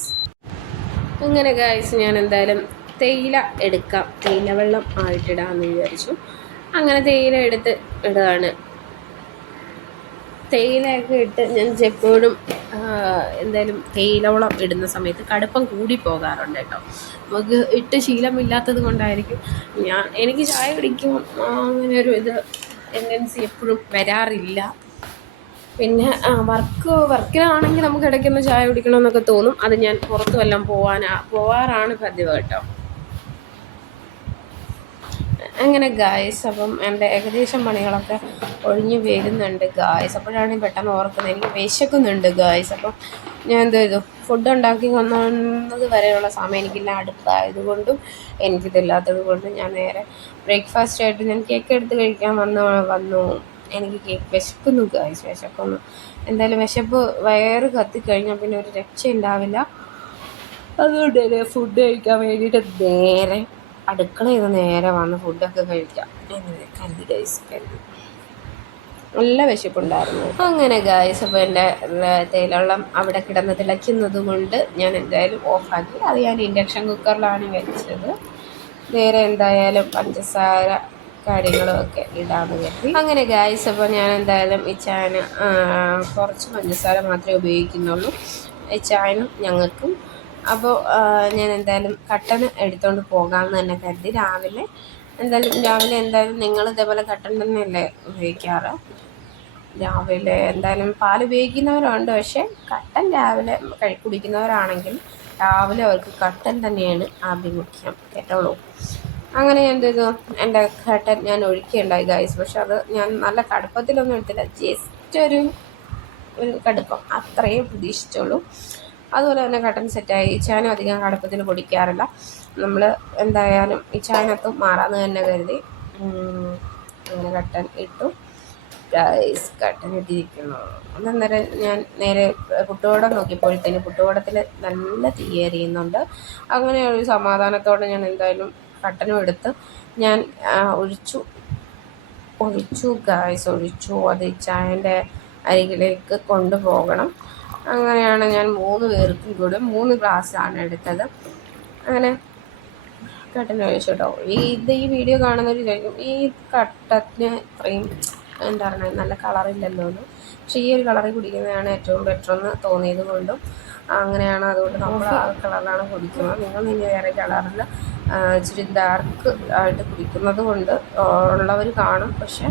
അങ്ങനെ ഗൈസ് ഞാൻ എന്തായാലും തേയില എടുക്കാം, തേയില വെള്ളം ആയിട്ടിടാമെന്ന് വിചാരിച്ചു. അങ്ങനെ തേയില എടുത്ത് ഇടുകയാണ്. തേയിലയൊക്കെ ഇട്ട് ഞാൻ എപ്പോഴും എന്തായാലും തേയിലവളം ഇടുന്ന സമയത്ത് കടുപ്പം കൂടി പോകാറുണ്ട് കേട്ടോ. നമുക്ക് ഇട്ട് ശീലമില്ലാത്തത് കൊണ്ടായിരിക്കും. എനിക്ക് ചായ കുടിക്കുമ്പോൾ അങ്ങനെ ഒരു ടെൻഡൻസി എപ്പോഴും വരാറില്ല. പിന്നെ വർക്കിലാണെങ്കിൽ നമുക്ക് ഇടയ്ക്കൊന്ന് ചായ കുടിക്കണമെന്നൊക്കെ തോന്നും. അത് ഞാൻ പുറത്തു വല്ലതും പോവാറാണ് പതിവ് കേട്ടോ. അങ്ങനെ ഗായ്സ്, അപ്പം എൻ്റെ ഏകദേശം പണികളൊക്കെ ഒഴിഞ്ഞു വരുന്നുണ്ട് ഗായ്സ്. അപ്പോഴാണ് പെട്ടെന്ന് ഓർക്കുന്നത് എനിക്ക് വിശക്കുന്നുണ്ട് ഗായ്സ്. അപ്പം ഞാൻ എന്ത് ചെയ്തു, ഫുഡ് ഉണ്ടാക്കി വന്നത് വരെയുള്ള സമയം എനിക്കില്ല. അടുത്തായതുകൊണ്ടും എനിക്കിതില്ലാത്തത് കൊണ്ടും ഞാൻ നേരെ ബ്രേക്ക്ഫാസ്റ്റ് ആയിട്ട് ഞാൻ കേക്ക് എടുത്ത് കഴിക്കാൻ വന്നു. എനിക്ക് കേക്ക് വിശക്കുന്നു ഗായ്സ്, വിശക്കുന്നു. എന്തായാലും വിശപ്പ് വയറ് കത്തിക്കഴിഞ്ഞാൽ പിന്നെ ഒരു രക്ഷ ഉണ്ടാവില്ല. അതുകൊണ്ട് തന്നെ ഫുഡ് കഴിക്കാൻ വേണ്ടിയിട്ട് നേരെ അടുക്കളയിൽ നിന്ന് നേരെ വന്ന് ഫുഡൊക്കെ കഴിക്കാം എന്ന് കരുതി ഗൈസ്, കരുതി. നല്ല വിശപ്പുണ്ടായിരുന്നു. അങ്ങനെ ഗൈസ്, അപ്പോൾ എൻ്റെ തേയിലവെള്ളം അവിടെ കിടന്ന് തിളയ്ക്കുന്നത് കൊണ്ട് ഞാൻ എന്തായാലും ഓഫാക്കി. അത് ഞാൻ ഇൻഡക്ഷൻ കുക്കറിലാണ് വെച്ചത്. നേരെ എന്തായാലും പഞ്ചസാര കാര്യങ്ങളുമൊക്കെ ഇടാമെന്ന് കരുതി. അങ്ങനെ ഗൈസ്, അപ്പോൾ ഞാൻ എന്തായാലും ഈ ചായന് കുറച്ച് പഞ്ചസാര മാത്രമേ ഉപയോഗിക്കുന്നുള്ളൂ, ഈ ചായനും ഞങ്ങൾക്കും. അപ്പോൾ ഞാൻ എന്തായാലും കട്ടൻ എടുത്തുകൊണ്ട് പോകാമെന്ന് തന്നെ കരുതി. രാവിലെ എന്തായാലും നിങ്ങൾ ഇതേപോലെ കട്ടൻ തന്നെയല്ലേ ഉപയോഗിക്കാറ്? രാവിലെ എന്തായാലും പാൽ ഉപയോഗിക്കുന്നവരുണ്ട്, പക്ഷേ കട്ടൻ രാവിലെ കുടിക്കുന്നവരാണെങ്കിൽ രാവിലെ അവർക്ക് കട്ടൻ തന്നെയാണ് ആഭിമുഖ്യം, കേട്ടോളൂ. അങ്ങനെ ഞാൻ എന്ത് ചെയ്തു, എൻ്റെ കട്ടൻ ഞാൻ ഒഴിക്കുകയുണ്ടായി ഗൈസ്. പക്ഷെ അത് ഞാൻ നല്ല കടുപ്പത്തിലൊന്നും എടുത്തില്ല, ജസ്റ്റ് ഒരു കടുപ്പം അത്രയും പ്രതീക്ഷിച്ചുള്ളൂ. അതുപോലെ തന്നെ കട്ടൻ സെറ്റായി. ഈ ചായനും അധികം കടുപ്പത്തിൽ പൊടിക്കാറില്ല. നമ്മൾ എന്തായാലും ഈ ചായനകത്തും മാറാന്ന് തന്നെ കരുതി അങ്ങനെ കട്ടൻ ഇട്ടു ഗൈസ്. കട്ടൻ ഇട്ടിരിക്കുന്നു. അന്നേരം ഞാൻ നേരെ പുട്ടുകുടം നോക്കിയപ്പോഴത്തേന് പുട്ടുകുടത്തിൽ നല്ല തീയേറിയുന്നുണ്ട്. അങ്ങനെ ഒരു സമാധാനത്തോടെ ഞാൻ എന്തായാലും കട്ടനും എടുത്ത് ഞാൻ ഒഴിച്ചു ഗൈസ്, ഒഴിച്ചു. അത് ഈ ചായൻ്റെ അരികിലേക്ക് കൊണ്ടുപോകണം. അങ്ങനെയാണ് ഞാൻ 3 പേർക്കും കൂടെ 3 ഗ്ലാസ്സാണ് എടുത്തത്. അങ്ങനെ കട്ടൻ ഒഴിച്ചു കേട്ടോ. ഈ വീഡിയോ കാണുന്നവർ ചോദിക്കും, ഈ കട്ടന് ഇത്രയും എന്താ പറയുക നല്ല കളറില്ലല്ലോ എന്ന്. പക്ഷേ ഈ ഒരു കളറിൽ കുടിക്കുന്നതാണ് ഏറ്റവും ബെറ്റർ എന്ന് തോന്നിയത് കൊണ്ടും അങ്ങനെയാണ്. അതുകൊണ്ട് നമ്മൾ ആ കളറിലാണ് കുടിക്കുന്നത്. നിങ്ങൾ ഇനി വേറെ കളറിൽ ഇച്ചിരി ഡാർക്ക് ആയിട്ട് കുടിക്കുന്നത് കൊണ്ട് ഉള്ളവർ കാണും, പക്ഷെ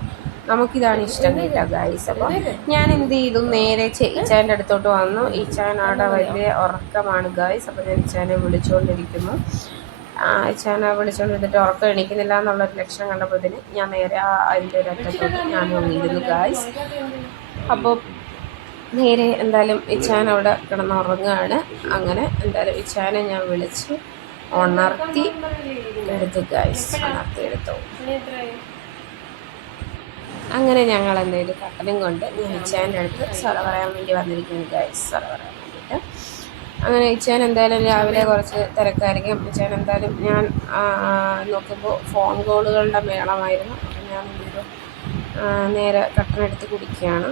നമുക്കിതാണ് ഇഷ്ടം കേട്ടോ ഗൈസ്. അപ്പോൾ ഞാൻ എന്ത് ചെയ്തു, നേരെ ഈച്ചാൻ്റെ അടുത്തോട്ട് വന്നു. ഈച്ചാനവിടെ വലിയ ഉറക്കമാണ് ഗൈസ്. അപ്പോൾ ഞാൻ ഈച്ചാനെ വിളിച്ചുകൊണ്ടിരിക്കുന്നു. ഈച്ചാനെ വിളിച്ചുകൊണ്ടിരുന്നിട്ട് ഉറക്കം എണീക്കുന്നില്ല എന്നുള്ളൊരു ലക്ഷണം കണ്ടപ്പോഴത്തേന് ഞാൻ നേരെ അതിൻ്റെ ഒരു അറ്റത്തോട്ട് ഞാൻ വന്നിരുന്നു ഗൈസ്. അപ്പോൾ നേരെ എന്തായാലും ഈച്ചാൻ അവിടെ കിടന്നുറങ്ങുകയാണ്. അങ്ങനെ എന്തായാലും ഈച്ചാനെ ഞാൻ വിളിച്ച് ഉണർത്തി എടുത്തു ഗൈസ്, ഉണർത്തിയെടുത്തു. അങ്ങനെ ഞങ്ങൾ എന്തെങ്കിലും കട്ടനും കൊണ്ട് ഞാൻ ഇച്ചാൻ്റെ അടുത്ത് സൊറ പറയാൻ വേണ്ടി വന്നിരിക്കുന്നു ഗൈസ്, സൊറ പറയാൻ വേണ്ടിയിട്ട്. അങ്ങനെ ഇച്ചാൻ എന്തായാലും രാവിലെ കുറച്ച് തിരക്കായിരിക്കും. ഇച്ചാൻ എന്തായാലും ഞാൻ നോക്കുമ്പോൾ ഫോൺ കോളുകളുടെ മേളമായിരുന്നു. അപ്പം ഞാൻ എന്തെങ്കിലും നേരെ കട്ടനെടുത്ത് കുടിക്കുകയാണ്.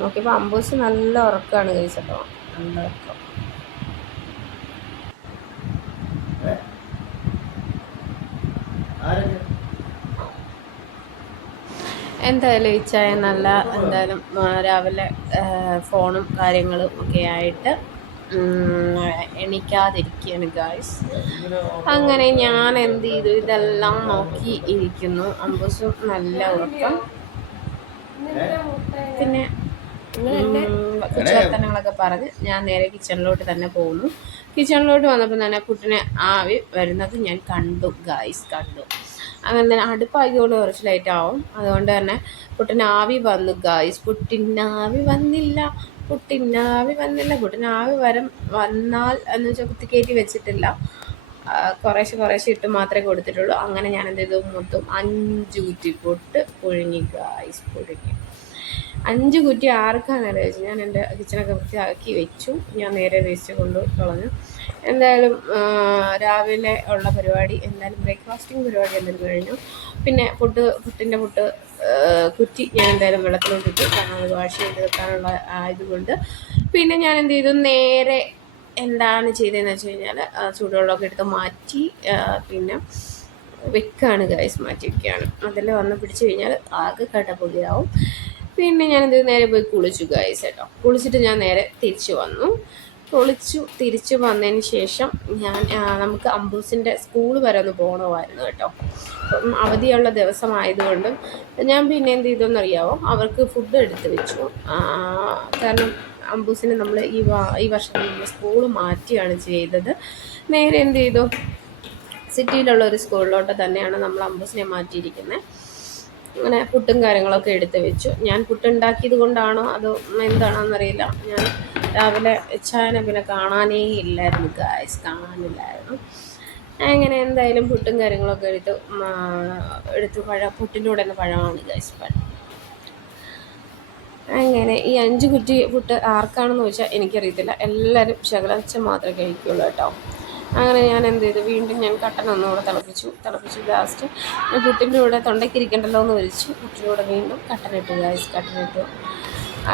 നോക്കിയപ്പോൾ അമ്പൂസ് നല്ല ഉറക്കമാണ് ഗൈസ് കേട്ടോ, നല്ല ഉറക്കം. എന്തായാലും ഈ ചായ എന്തായാലും രാവിലെ ഫോണും കാര്യങ്ങളും ഒക്കെ ആയിട്ട് എണീക്കാതിരിക്കുകയാണ് ഗായ്സ്. അങ്ങനെ ഞാൻ എന്ത് ചെയ്തു, ഇതെല്ലാം നോക്കി ഇരിക്കുന്നു. അമ്പൂസും നല്ല ഉറക്കം. പിന്നെ കുറ്റവർത്തനങ്ങളൊക്കെ പറഞ്ഞ് ഞാൻ നേരെ കിച്ചണിലോട്ട് തന്നെ പോകുന്നു. കിച്ചണിലോട്ട് വന്നപ്പോൾ തന്നെ പുട്ടിനെ ആവി വരുന്നത് ഞാൻ കണ്ടു ഗായ്സ്, കണ്ടു. അങ്ങനെ തന്നെ അടുപ്പാക്കിക്കൊണ്ട് കുറച്ച് ലേറ്റ് ആവും. അതുകൊണ്ട് തന്നെ പുട്ടിനാവി വന്നു ഗായ്സ്. പുട്ടിനാവി വന്നില്ല. പുട്ടിനാവി വന്നാൽ എന്ന് വെച്ചാൽ കുത്തിക്കയറ്റി വെച്ചിട്ടില്ല, കുറേശ്ശെ ഇട്ട് മാത്രമേ കൊടുത്തിട്ടുള്ളൂ. അങ്ങനെ ഞാൻ എന്ത് ചെയ്തു, മൊത്തം 5 കുറ്റി പുട്ട് പുഴുങ്ങി ഗായ്സ്, പുഴുങ്ങി 5 കുറ്റി ആർക്കാണെന്നല്ല വെച്ചു. ഞാൻ എൻ്റെ കിച്ചണൊക്കെ വൃത്തിയാക്കി വെച്ചു. ഞാൻ നേരെ വേസ്റ്റ് കൊണ്ട് കളഞ്ഞു. എന്തായാലും രാവിലെ ഉള്ള പരിപാടി എന്തായാലും ബ്രേക്ക്ഫാസ്റ്റിംഗ് പരിപാടി എന്തായാലും കഴിഞ്ഞു. പിന്നെ പുട്ടിൻ്റെ കുറ്റി ഞാൻ എന്തായാലും വെള്ളത്തിലോട്ടിട്ടു, കാരണം അത് വാഷ് ചെയ്ത് വെക്കാനുള്ള ആയതുകൊണ്ട്. പിന്നെ ഞാൻ എന്ത് ചെയ്തു, നേരെ എന്താണ് ചെയ്തതെന്ന് വെച്ച് കഴിഞ്ഞാൽ ചൂടുവെള്ളമൊക്കെ എടുത്ത് മാറ്റി പിന്നെ വെക്കുകയാണ് ഗൈസ്, മാറ്റി വെക്കുകയാണ്. അതിൽ വന്ന് പിടിച്ചു കഴിഞ്ഞാൽ ആകെ കടപൊടിയാവും. പിന്നെ ഞാനത് നേരെ പോയി കുളിച്ചു ഗൈസ് കേട്ടോ. കുളിച്ചിട്ട് ഞാൻ നേരെ തിരിച്ചു വന്നു. തിരിച്ചു വന്നതിന് ശേഷം നമുക്ക് അമ്പൂസിൻ്റെ സ്കൂൾ വരെ ഒന്ന് പോകണമായിരുന്നു കേട്ടോ. അപ്പം അവധിയുള്ള ദിവസമായതുകൊണ്ടും ഞാൻ പിന്നെ എന്ത് ചെയ്തെന്നറിയാമോ, അവർക്ക് ഫുഡ് എടുത്ത് വെച്ചു. കാരണം അമ്പൂസിനെ നമ്മൾ ഈ വർഷം നമ്മൾ സ്കൂൾ മാറ്റിയാണ് ചെയ്തത്. നേരെ എന്ത് ചെയ്തു, സിറ്റിയിലുള്ള ഒരു സ്കൂളിലോട്ട് തന്നെയാണ് നമ്മൾ അമ്പൂസിനെ മാറ്റിയിരിക്കുന്നത്. അങ്ങനെ പുട്ടും കാര്യങ്ങളൊക്കെ എടുത്ത് വെച്ചു. ഞാൻ പുട്ടുണ്ടാക്കിയത് കൊണ്ടാണോ അതോ എന്താണെന്നറിയില്ല, ഞാൻ രാവിലെ ചായനെ പിന്നെ കാണാനേ ഇല്ലായിരുന്നു ഗായ്സ്, കാണാനില്ലായിരുന്നു. അങ്ങനെ എന്തായാലും പുട്ടും കാര്യങ്ങളൊക്കെ എടുത്ത് പുട്ടിൻ്റെ കൂടെ തന്നെ പഴമാണ് ഗായ്സ്, പഴം. അങ്ങനെ ഈ 5 കുറ്റി പുട്ട് ആർക്കാണെന്ന് ചോദിച്ചാൽ എനിക്കറിയത്തില്ല, എല്ലാവരും ശകലച്ച മാത്രമേ കഴിക്കുള്ളൂ കേട്ടോ. അങ്ങനെ ഞാൻ എന്ത് ചെയ്തു, വീണ്ടും ഞാൻ കട്ടൻ ഒന്നുകൂടെ തിളപ്പിച്ചു ലാസ്റ്റ് പുട്ടിൻ്റെ കൂടെ തൊണ്ടയ്ക്കിരിക്കണ്ടല്ലോ എന്ന് വിളിച്ചു. പുട്ടിൻ്റെ കൂടെ വീണ്ടും കട്ടനിട്ടു ഗായ്സ്, കട്ടനിട്ടു.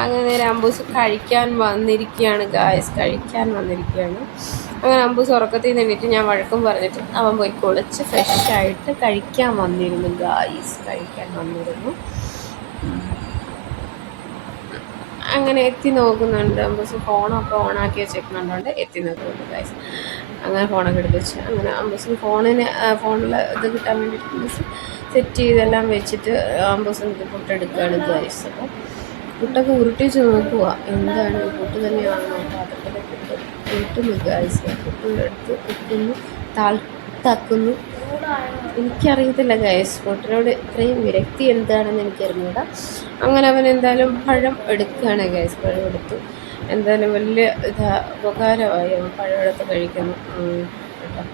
അങ്ങനെ നേരെ അമ്പൂസ് കഴിക്കാൻ വന്നിരിക്കുകയാണ്. അങ്ങനെ അമ്പൂസ് ഉറക്കത്തിൽ നിന്നിട്ട് ഞാൻ വഴക്കും പറഞ്ഞിട്ട് അവൻ പോയി കുളിച്ച് ഫ്രഷായിട്ട് കഴിക്കാൻ വന്നിരുന്നു ഗായ്സ്, അങ്ങനെ എത്തി നോക്കുന്നുണ്ട്. അമ്പൂസ് ഫോണൊക്കെ ഓണാക്കി വെച്ചേക്കുന്നുണ്ട്, എത്തി നോക്കുന്നുണ്ട് ഗായ്സ്. അങ്ങനെ ഫോണൊക്കെ എടുത്ത് വെച്ച് അങ്ങനെ അമ്പൂസിന് ഫോണിൽ ഇത് കിട്ടാൻ വേണ്ടിയിട്ട് അമ്പൂസ് സെറ്റ് ചെയ്തെല്ലാം വെച്ചിട്ട് അമ്പൂസിന് പുട്ടെടുക്കുകയാണ് ഗായ്സ്. അപ്പം പുട്ടൊക്കെ ഉരുട്ടി വെച്ച് നോക്കുക, എന്താണ് പുട്ട് തന്നെയാണോ, പാത്രത്തിലെ പുട്ട് ഉരുട്ടുന്നു ഗായ്സ്. പുട്ടെടുത്ത് ഉരുട്ടുന്നു, താക്കുന്നു. എനിക്കറിയത്തില്ല ഗായ്സ്, പുട്ടിനോട് ഇത്രയും വിരക്തി എന്താണെന്ന് എനിക്കറിഞ്ഞൂടാ. അങ്ങനെ അവൻ എന്തായാലും പഴം എടുക്കുകയാണ് ഗായ്സ്. പഴം എടുത്തു, എന്തായാലും വലിയ ഉപകാരമായി അവൻ പഴം എടുത്ത് കഴിക്കുന്നു കേട്ടോ.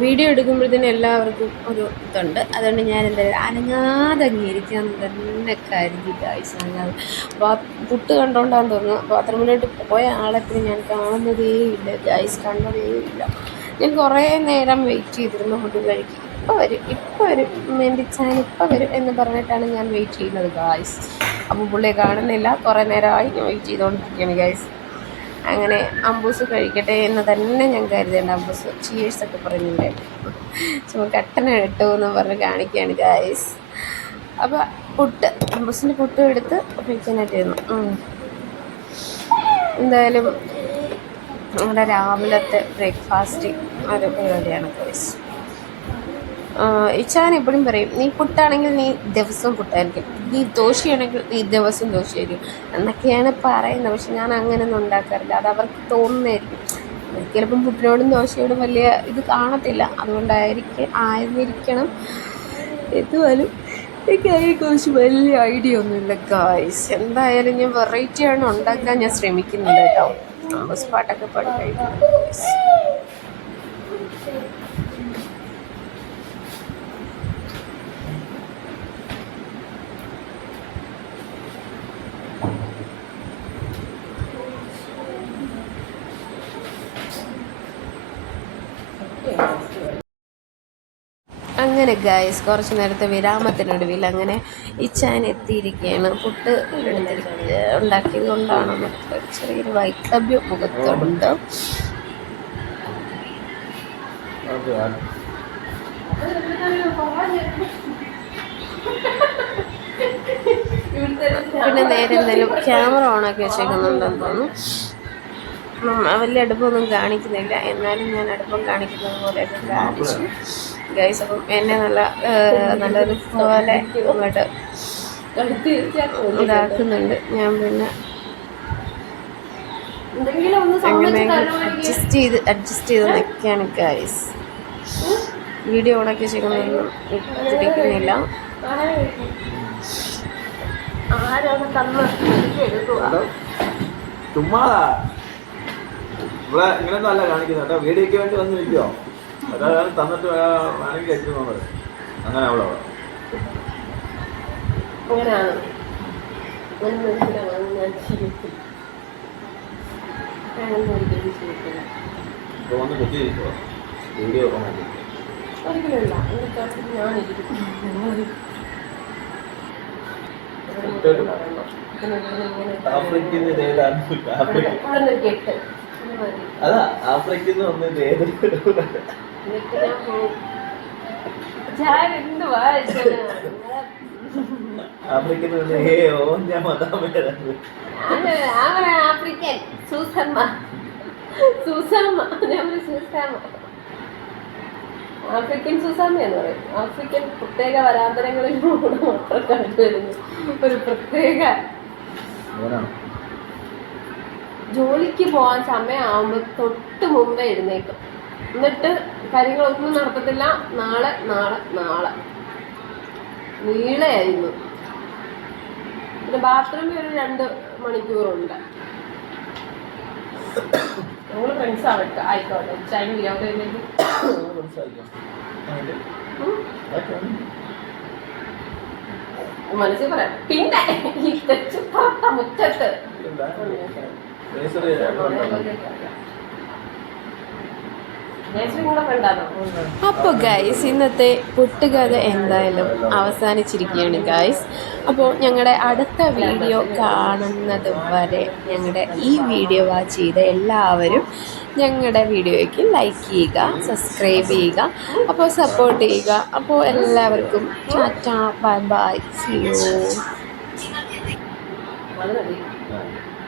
വീഡിയോ എടുക്കുമ്പോഴത്തേനും എല്ലാവർക്കും ഒരു ഇതുണ്ട്, അതുകൊണ്ട് ഞാൻ എന്തായാലും അനങ്ങാതെ അംഗീകരിക്കാമെന്ന് തന്നെ കരുതി ഗായ്സ്. അനങ്ങാതെ പുട്ട് കണ്ടോണ്ടാന്ന് തോന്നുന്നു ബാത്റൂമിലോട്ട് പോയ ആളെപ്പോഴും ഞാൻ കാണുന്നതേ ഇല്ല ഗായ്സ്, കണ്ടതേയില്ല. ഞാൻ കുറേ നേരം വെയിറ്റ് ചെയ്തിരുന്നു ഫുഡ് കഴിക്കും. ഇപ്പോൾ വരും മെൻഡിച്ചാൻ ഇപ്പോൾ വരും എന്ന് പറഞ്ഞിട്ടാണ് ഞാൻ വെയിറ്റ് ചെയ്യുന്നത് ഗായ്സ്. അപ്പോൾ പുള്ളിയെ കാണുന്നില്ല, കുറേ നേരമായി ഞാൻ വെയിറ്റ് ചെയ്തുകൊണ്ടിരിക്കുകയാണ് ഗായ്സ്. അങ്ങനെ അമ്പൂസ് കഴിക്കട്ടെ എന്ന് തന്നെ ഞാൻ കരുതേണ്ട. അമ്പൂസ് ചീയേഴ്സൊക്കെ പറഞ്ഞില്ലേ, ചുമ്മാ കട്ടന ഇട്ടു എന്ന് പറഞ്ഞ് കാണിക്കുകയാണ് ഗായ്സ്. അപ്പോൾ അമ്പൂസിൻ്റെ പുട്ട് എടുത്ത് കഴിക്കാനായിട്ടായിരുന്നു. എന്തായാലും നമ്മുടെ രാവിലത്തെ ബ്രേക്ക്ഫാസ്റ്റ് ഒരു പരിപാടിയാണ് ഗായ്സ്. ഇച്ചാൻ എപ്പോഴും പറയും, നീ പുട്ടാണെങ്കിൽ നീ ദിവസവും പുട്ടായിരിക്കും, നീ ദോശയാണെങ്കിൽ നീ ദിവസം ദോശയായിരിക്കും എന്നൊക്കെയാണ് പറയുന്നത്. പക്ഷെ ഞാൻ അങ്ങനെയൊന്നും ഉണ്ടാക്കാറില്ല, അത് അവർക്ക് തോന്നുന്നതായിരിക്കും. എനിക്ക് ചിലപ്പം പുട്ടിനോടും ദോശയോടും വലിയ ഇത് കാണത്തില്ല, ആയിരുന്നിരിക്കണം. എന്തുവാലും എനിക്ക് അതിനെക്കുറിച്ച് വലിയ ഐഡിയ ഒന്നുമില്ല ഗായ്സ്. എന്തായാലും ഞാൻ വെറൈറ്റിയാണ് ഉണ്ടാക്കാൻ ഞാൻ ശ്രമിക്കുന്നുണ്ട് കേട്ടോ. പാട്ടൊക്കെ പാടി കഴിക്കുന്നുണ്ട് ഗായ്സ്. അങ്ങനെ ഗായ്സ് കുറച്ച് നേരത്തെ വിരാമത്തിനൊടുവിൽ അങ്ങനെ ഇച്ചാൻ എത്തിയിരിക്കുകയാണ്. പുട്ട് ഉണ്ടാക്കിയത് കൊണ്ടാണ് നമുക്ക് ചെറിയൊരു വൈക്ലഭ്യം മുഖത്തുണ്ട്. പിന്നെ നേരെ എന്തായാലും ക്യാമറ ഓണാക്കി വെച്ചേക്കുന്നുണ്ടെന്ന് തോന്നുന്നു. വലിയ അടുപ്പൊന്നും കാണിക്കുന്നില്ല, എന്നാലും ഞാൻ അടുപ്പം കാണിക്കുന്നത് പോലെയൊക്കെ കാണിച്ചു ഗൈസ്. അപ്പം എന്നെ നല്ലൊരു പോലെ ഇങ്ങോട്ട് ഇതാക്കുന്നുണ്ട്. ഞാൻ പിന്നെ അഡ്ജസ്റ്റ് ചെയ്ത് നിൽക്കുകയാണ് ഗൈസ്. വീഡിയോ ഓണാക്കി വെച്ചേക്കുന്നൊന്നും പിടിക്കുന്നില്ല. ഇവിടെ ഇങ്ങനെയൊന്നും അല്ല കാണിക്കുന്നത് കേട്ടോ, വീഡിയോയ്ക്ക് വേണ്ടി വന്നിരിക്കുമോ അതാണ് തന്നിട്ട് വേണമെങ്കിൽ കഴിക്കുന്നത്. അങ്ങനെ അവളോ ഇപ്പോൾ വന്ന് കുത്തിയിരിക്കുമോ വീഡിയോ ഒക്കെ വേണ്ടി? ആഫ്രിക്കയിൽ നിന്ന് ഏതാണ് ആഫ്രിക്ക കെട്ട് അതാ ആഫ്രിക്കയിൽ നിന്ന് വന്നത് ഏത് എന്തുവാ ആഫ്രിക്കയിൽ നിന്ന് ഞാൻ മതാമേതാണ് ആഫ്രിക്കൻ സൂസമ്മ സൂസാമ്മ ഞാൻ സൂസാമ്മ ആഫ്രിക്കൻ സൂസാമ്മ എന്ന് പറയും. ആഫ്രിക്കൻ പ്രത്യേക വരാന്തരങ്ങളിൽ മാത്രം കണ്ടുവരുന്നു ഒരു പ്രത്യേക ജോലിക്ക് പോകാൻ സമയമാകുമ്പോൾ തൊട്ട് മുമ്പേ എഴുന്നേക്കും. എന്നിട്ട് കാര്യങ്ങളൊന്നും നടത്തത്തില്ല. നാളെ നാളെ നാളെ നീളയായിരുന്നു. പിന്നെ ബാത്റൂമിൽ ഒരു 2 മണിക്കൂറുണ്ട്. ഞങ്ങൾ ഫ്രണ്ട്സ് ആവട്ടെ ആയിക്കോട്ടെ ചൈന യോഗയിലേക്ക് മനസ്സിൽ പറയാം. പിന്നെ ഈ തെച്ചുപാത്ത മുറ്റത്ത് അപ്പോൾ ഗൈസ് ഇന്നത്തെ പുട്ടുകഥ എന്തായാലും അവസാനിച്ചിരിക്കുകയാണ് ഗൈസ്. അപ്പോൾ ഞങ്ങളുടെ അടുത്ത വീഡിയോ കാണുന്നത് വരെ ഞങ്ങളുടെ ഈ വീഡിയോ വാച്ച് ചെയ്ത എല്ലാവരും ഞങ്ങളുടെ വീഡിയോയ്ക്ക് ലൈക്ക് ചെയ്യുക, സബ്സ്ക്രൈബ് ചെയ്യുക, അപ്പോൾ സപ്പോർട്ട് ചെയ്യുക. അപ്പോൾ എല്ലാവർക്കും tata, bye bye, see U.